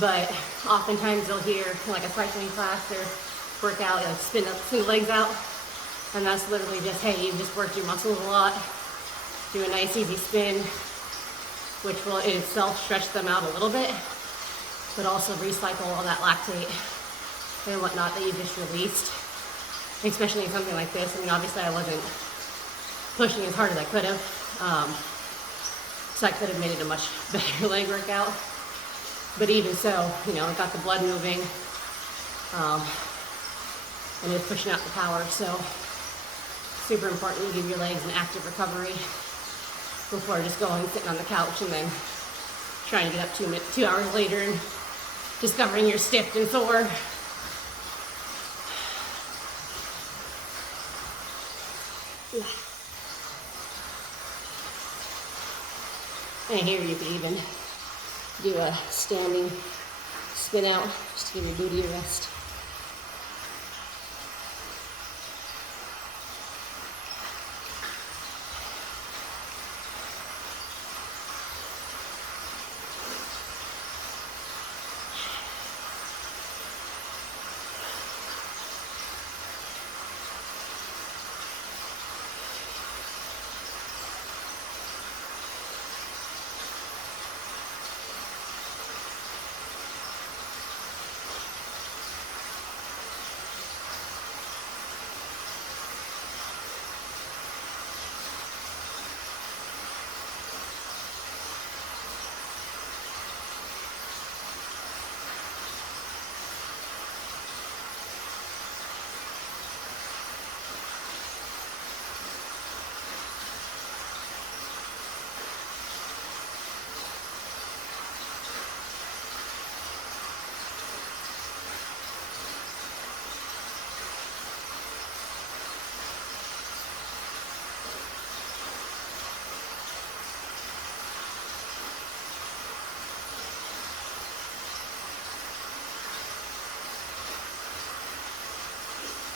but oftentimes you'll hear like a cycling class or workout, like spin the legs out. And that's literally just, hey, you've just worked your muscles a lot. Do a nice easy spin, which will in itself stretch them out a little bit, but also recycle all that lactate and whatnot that you just released, especially in something like this. I mean, obviously I wasn't pushing as hard as I could have, so I could have made it a much better leg workout. But even so, you know, it got the blood moving, and it's pushing out the power. So super important to give your legs an active recovery before just going and sitting on the couch and then trying to get up 2 hours later and discovering you're stiff and sore. And here you can even do a standing spin out just to give your booty a rest.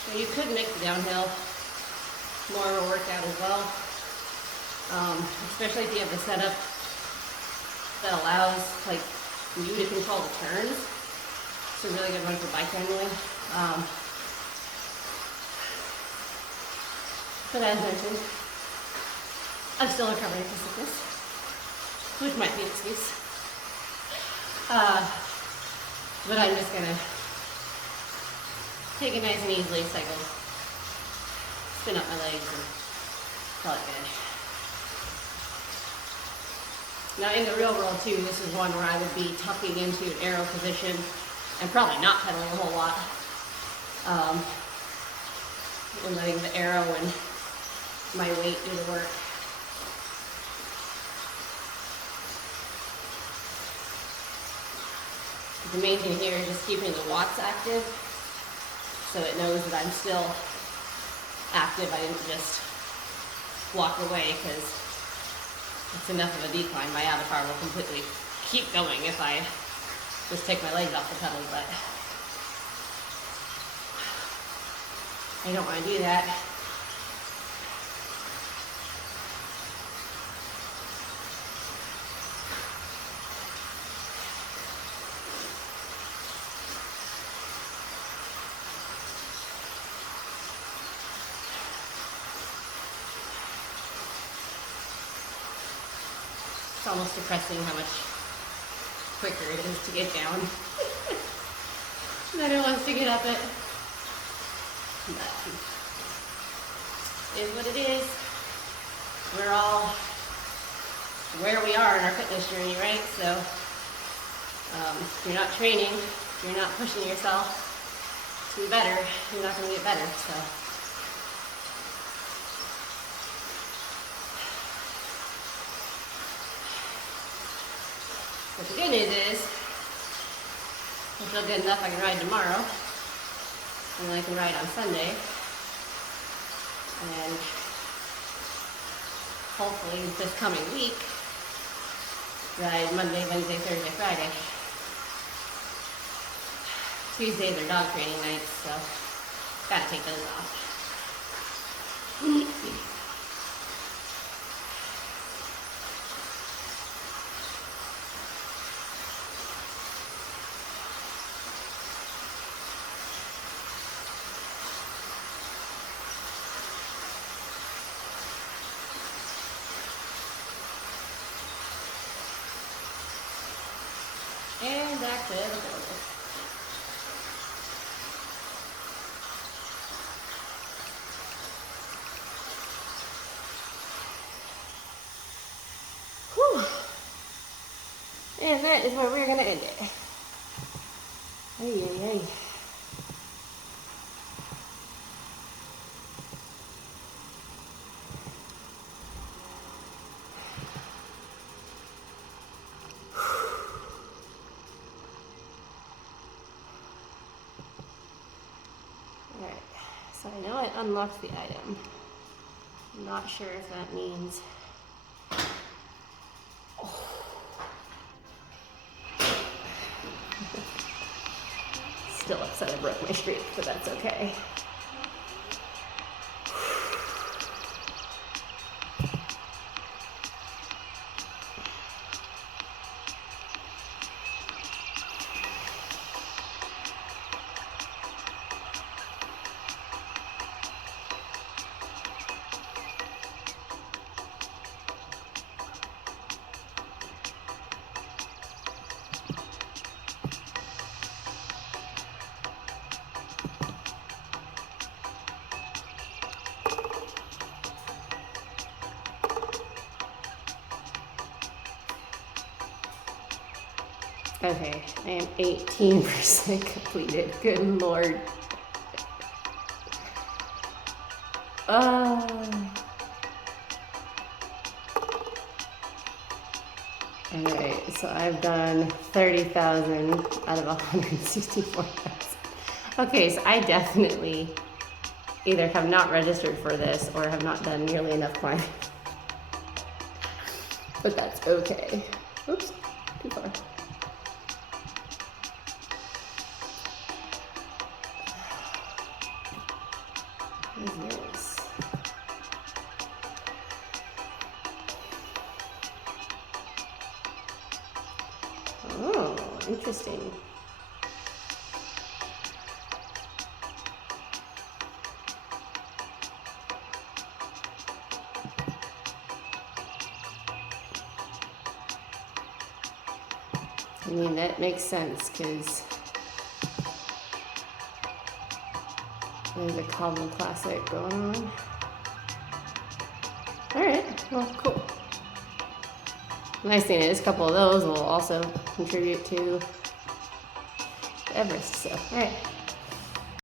So you could make the downhill more of a workout as well, especially if you have the setup that allows like you to control the turns. It's a really good one for bike handling. But as mentioned, I'm still recovering from sickness, which might be an excuse. But I'm just gonna take it nice and easily so I can spin up my legs and call it good. Now in the real world too, this is one where I would be tucking into an aero position and probably not pedaling a whole lot. And letting the aero and my weight do the work. The main thing here is just keeping the watts active, so it knows that I'm still active. I didn't just walk away because it's enough of a decline. My avatar will completely keep going if I just take my legs off the pedal, but I don't want to do that. It's almost depressing how much quicker it is to get down than it was to get up it. But it is what it is. We're all where we are in our fitness journey, right? So if you're not training, if you're not pushing yourself to be better, you're not going to get better. So but the good news is, I feel good enough I can ride tomorrow, and then I can ride on Sunday, and hopefully this coming week, ride Monday, Wednesday, Thursday, Friday. Tuesdays are dog training nights, so gotta take those off. Whew. And that is where we're gonna end it. Ay, ay, ay. Alright, so I know I unlocked the item. I'm not sure if that means still upset I broke my streak, but that's okay. Okay, I am 18% completed. Good Lord. Alright, so I've done 30,000 out of 164,000. Okay, so I definitely either have not registered for this or have not done nearly enough climbing. But that's okay. Oops, too far. What is this? Oh, interesting. I mean, that makes sense because there's a 𝐊𝐈𝐒 classic going on. Alright, well, cool. Nice thing is, a couple of those will also contribute to Everest, so, alright.